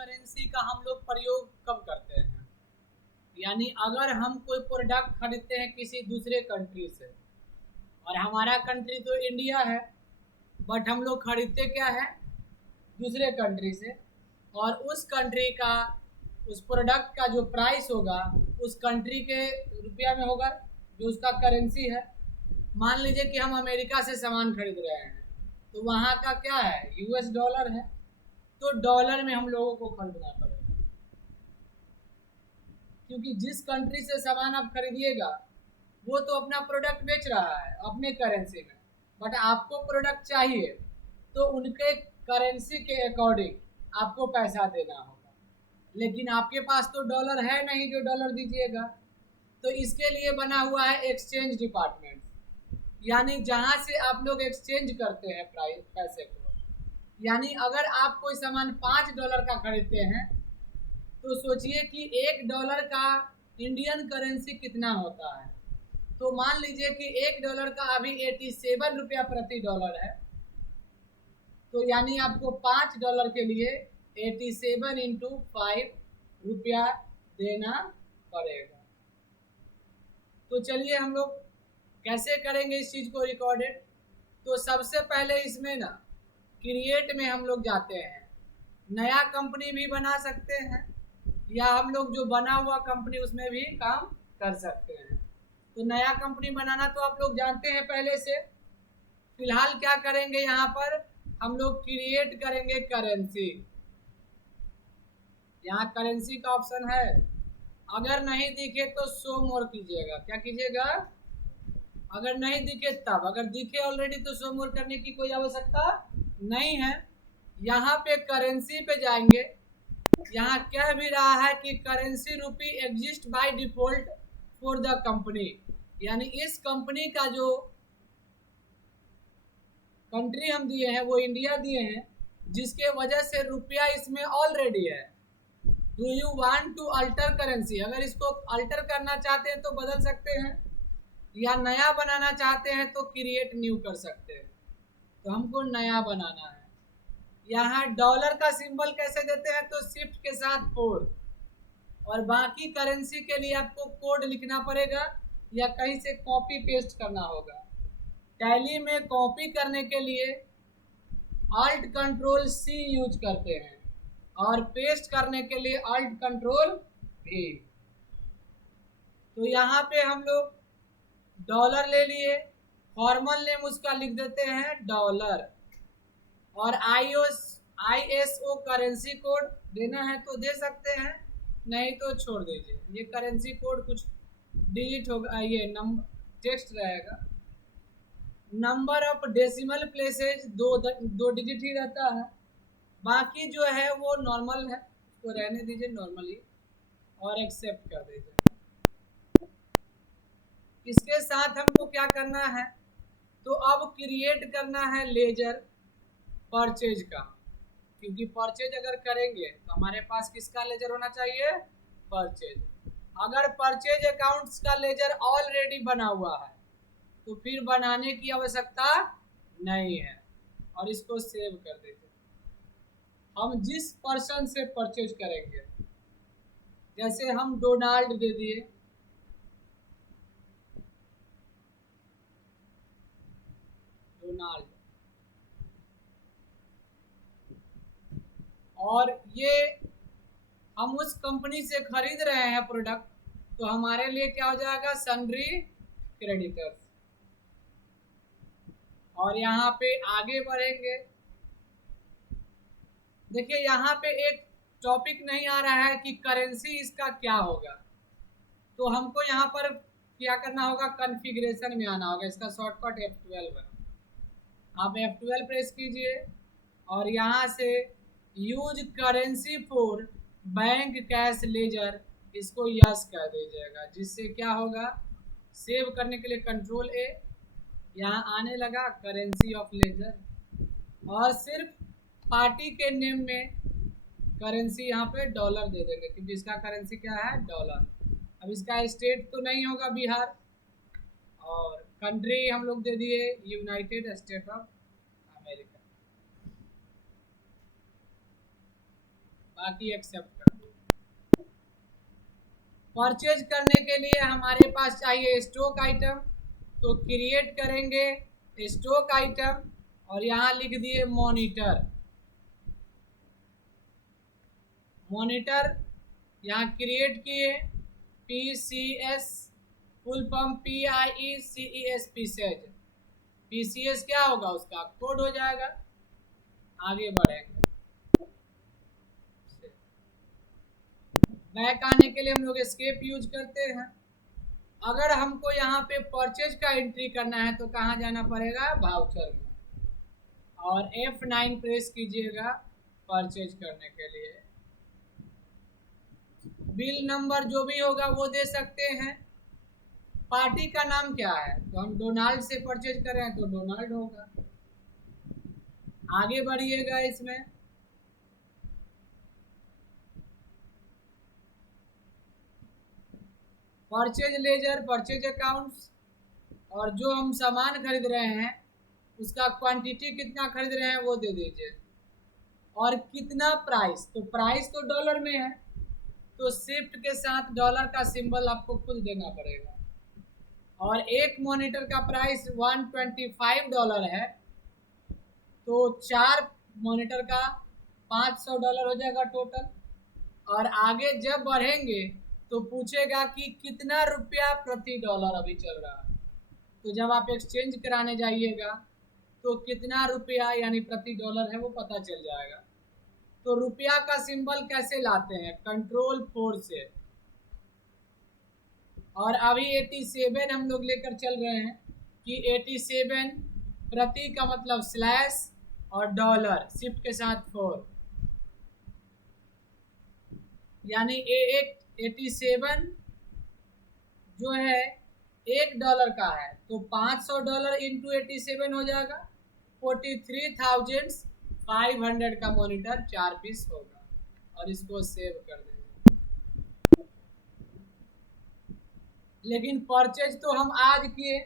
Currency का हम लोग प्रयोग कब करते हैं, यानी अगर हम कोई प्रोडक्ट खरीदते हैं किसी दूसरे कंट्री से, और हमारा कंट्री तो इंडिया है, बट हम लोग खरीदते क्या है दूसरे कंट्री से, और उस कंट्री का उस प्रोडक्ट का जो प्राइस होगा उस कंट्री के रुपया में होगा, जो उसका करेंसी है। मान लीजिए कि हम अमेरिका से सामान खरीद रहे हैं, तो वहाँ का क्या है, यूएस डॉलर है, तो डॉलर में हम लोगों को खरीदना पड़ेगा, क्योंकि जिस कंट्री से सामान आप खरीदिएगा वो तो अपना प्रोडक्ट बेच रहा है अपने करेंसी में, बट आपको प्रोडक्ट चाहिए तो उनके करेंसी के अकॉर्डिंग आपको पैसा देना होगा, लेकिन आपके पास तो डॉलर है नहीं जो डॉलर दीजिएगा। तो इसके लिए बना हुआ है एक्सचेंज डिपार्टमेंट, यानी जहाँ से आप लोग एक्सचेंज करते हैं प्राइस पैसे को। यानी अगर आप कोई सामान $5 का खरीदते हैं तो सोचिए कि $1 का इंडियन करेंसी कितना होता है। तो मान लीजिए कि $1 का अभी 87 रुपया प्रति डॉलर है, तो यानी आपको $5 के लिए 87 इंटू 5 रुपया देना पड़ेगा। तो चलिए हम लोग कैसे करेंगे इस चीज़ को रिकॉर्डेड। तो सबसे पहले इसमें ना क्रिएट में हम लोग जाते हैं, नया कंपनी भी बना सकते हैं या हम लोग जो बना हुआ कंपनी उसमें भी काम कर सकते हैं। तो नया कंपनी बनाना तो आप लोग जानते हैं पहले से। फिलहाल क्या करेंगे, यहाँ पर हम लोग क्रिएट करेंगे करेंसी। यहाँ करेंसी का ऑप्शन है, अगर नहीं दिखे तो शो मोर कीजिएगा। क्या कीजिएगा, अगर नहीं दिखे तब, अगर दिखे ऑलरेडी तो शो मोर करने की कोई आवश्यकता नहीं है। यहाँ पे करेंसी पे जाएंगे, यहाँ कह भी रहा है कि करेंसी रूपी exist by default for the company, यानी इस कंपनी का जो कंट्री हम दिए हैं वो इंडिया दिए हैं, जिसके वजह से रुपया इसमें ऑलरेडी है। Do you want to alter currency, अगर इसको अल्टर करना चाहते हैं तो बदल सकते हैं, या नया बनाना चाहते हैं तो क्रिएट न्यू कर सकते हैं। तो हमको नया बनाना है। यहाँ डॉलर का सिंबल कैसे देते हैं, तो शिफ्ट के साथ 4, और बाकी करेंसी के लिए आपको कोड लिखना पड़ेगा या कहीं से कॉपी पेस्ट करना होगा। टैली में कॉपी करने के लिए Alt Control C यूज करते हैं, और पेस्ट करने के लिए Alt Control V। तो यहाँ पे हम लोग डॉलर ले लिए, फॉर्मल नेम उसका लिख देते हैं डॉलर, और ISO करेंसी कोड देना है तो दे सकते हैं, नहीं तो छोड़ दीजिए। ये करेंसी कोड कुछ डिजिट होगा, ये नंबर टेक्स्ट रहेगा। नंबर ऑफ डेसिमल प्लेसेस दो डिजिट ही रहता है, बाकी जो है वो नॉर्मल है, तो रहने दीजिए नॉर्मली और एक्सेप्ट कर दीजिए। इसके साथ हमको क्या करना है, तो अब क्रिएट करना है लेजर परचेज का, क्योंकि परचेज अगर करेंगे तो हमारे पास किसका लेजर होना चाहिए, परचेज। अगर परचेज अकाउंट्स का लेजर ऑलरेडी बना हुआ है तो फिर बनाने की आवश्यकता नहीं है, और इसको सेव कर दीजिए। हम जिस पर्सन से परचेज करेंगे, जैसे हम डोनाल्ड दे दिए, डोनाल्ड, और ये हम उस कंपनी से खरीद रहे हैं प्रोडक्ट, तो हमारे लिए क्या हो जाएगा, सन्ड्री क्रेडिटर्स। और यहाँ पे आगे बढ़ेंगे, देखिए यहाँ पे एक टॉपिक नहीं आ रहा है कि करेंसी इसका क्या होगा, तो हमको यहाँ पर क्या करना होगा, कॉन्फ़िगरेशन में आना होगा। इसका शॉर्टकट F12 है, आप F12 प्रेस कीजिए और यहाँ से use currency for bank cash ledger, इसको यस कर दीजिएगा, जिससे क्या होगा, सेव करने के लिए कंट्रोल A, यहाँ आने लगा करेंसी ऑफ लेजर, और सिर्फ पार्टी के नेम में करेंसी यहाँ पे डॉलर दे देंगे, क्योंकि इसका करेंसी क्या है, डॉलर। अब इसका स्टेट तो नहीं होगा बिहार, और कंट्री हम लोग दे दिए यूनाइटेड स्टेट ऑफ अमेरिका। बाकी एक्सेप्ट कर दो। परचेज करने के लिए हमारे पास चाहिए स्टॉक आइटम, तो क्रिएट करेंगे स्टॉक आइटम और यहाँ लिख दिए मॉनिटर। मॉनिटर यहाँ क्रिएट किए, PCS full form PIECES pieces. PCS क्या होगा, उसका कोड हो जाएगा। आगे बढ़ेंगे, बैक आने के लिए हम लोग एस्केप यूज करते हैं। अगर हमको यहाँ पे परचेज का एंट्री करना है तो कहाँ जाना पड़ेगा, वाउचर में, और F9 प्रेस कीजिएगा परचेज करने के लिए। बिल नंबर जो भी होगा वो दे सकते हैं। पार्टी का नाम क्या है, तो हम डोनाल्ड से परचेज कर रहे हैं तो डोनाल्ड होगा। आगे बढ़िएगा, इसमें परचेज लेजर, परचेज अकाउंट्स, और जो हम सामान खरीद रहे हैं उसका क्वांटिटी कितना खरीद रहे हैं वो दे दीजिए, और कितना प्राइस, तो प्राइस तो डॉलर में है तो शिफ्ट के साथ डॉलर का सिंबल आपको खुद देना पड़ेगा। और एक मॉनिटर का प्राइस $125 है, तो 4 मॉनिटर का $500 हो जाएगा टोटल। और आगे जब बढ़ेंगे तो पूछेगा कि कितना रुपया प्रति डॉलर अभी चल रहा है, तो जब आप एक्सचेंज कराने जाइएगा तो कितना रुपया यानी प्रति डॉलर है वो पता चल जाएगा। तो रुपया का सिंबल कैसे लाते हैं, Ctrl+4 से। और अभी 87 हम लोग लेकर चल रहे हैं कि 87 प्रति का मतलब स्लैश और डॉलर शिफ्ट के साथ 4, यानी एक 87 जो है $1 का है तो $500 इंटू 87 हो जाएगा, 43,500 का मॉनिटर 4 पीस होगा। और इसको सेव कर देंगे। लेकिन परचेज तो हम आज किए,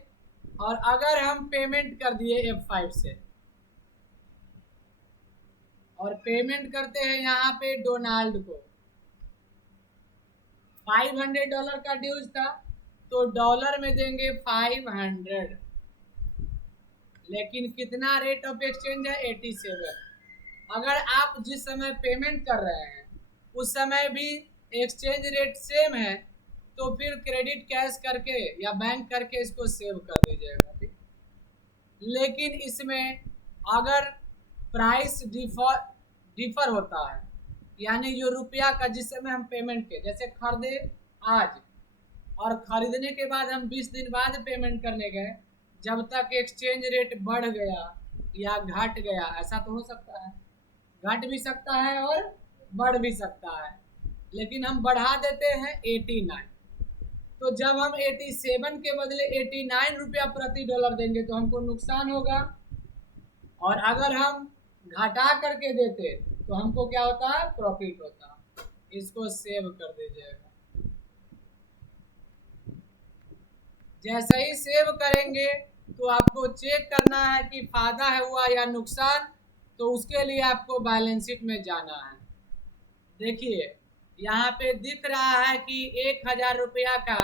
और अगर हम पेमेंट कर दिए F5 से, और पेमेंट करते हैं यहाँ पे डोनाल्ड को, $500 का ड्यूज था तो डॉलर में देंगे 500, लेकिन कितना रेट ऑफ एक्सचेंज है 87। अगर आप जिस समय पेमेंट कर रहे हैं उस समय भी एक्सचेंज रेट सेम है तो फिर क्रेडिट कैश करके या बैंक करके इसको सेव कर दीजिएगा, ठीक। लेकिन इसमें अगर प्राइस डिफर होता है, यानी जो रुपया का जिस समय हम पेमेंट के, जैसे खरीदे आज और खरीदने के बाद हम 20 दिन बाद पेमेंट करने गए, जब तक एक्सचेंज रेट बढ़ गया या घट गया, ऐसा तो हो सकता है, घट भी सकता है और बढ़ भी सकता है, लेकिन हम बढ़ा देते हैं 89, तो जब हम 87 के बदले 89 रुपया प्रति डॉलर देंगे तो हमको नुकसान होगा। और अगर हम घटा करके देते तो हमको क्या होता है, प्रॉफिट होता। इसको सेव कर दीजिएगा। जैसे ही सेव करेंगे तो आपको चेक करना है कि फायदा है हुआ या नुकसान, तो उसके लिए आपको बैलेंस शीट में जाना है। देखिए यहाँ पे दिख रहा है कि 1000 रुपया का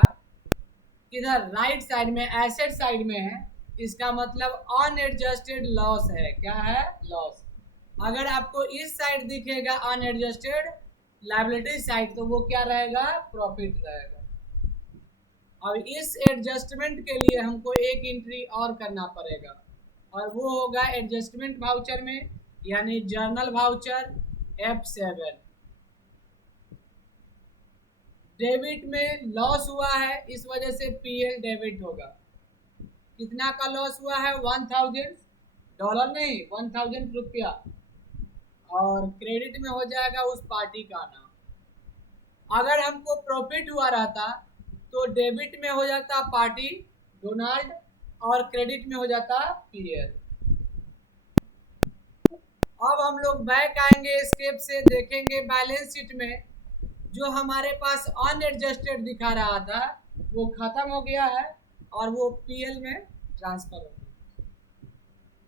इधर राइट साइड में एसेट साइड में है, इसका मतलब अनएडजस्टेड लॉस है। क्या है, लॉस। अगर आपको इस साइड दिखेगा अनएडजस्टेड लायबिलिटी साइड, तो वो क्या रहेगा, प्रॉफिट रहेगा। अब इस एडजस्टमेंट के लिए हमको एक एंट्री और करना पड़ेगा, और वो होगा एडजस्टमेंट वाउचर में, यानी जर्नल वाउचर F7। डेबिट में लॉस हुआ है, इस वजह से PL डेबिट होगा। कितना का लॉस हुआ है, $1000 नहीं, 1000 रुपया। और क्रेडिट में हो जाएगा उस पार्टी का नाम। अगर हमको प्रॉफिट हुआ रहता तो डेबिट में हो जाता पार्टी डोनाल्ड और क्रेडिट में हो जाता PL। अब हम लोग बैक आएंगे एस्केप से, देखेंगे बैलेंस शीट में जो हमारे पास अनएडजस्टेड दिखा रहा था वो खत्म हो गया है और वो PL में ट्रांसफर हो गया।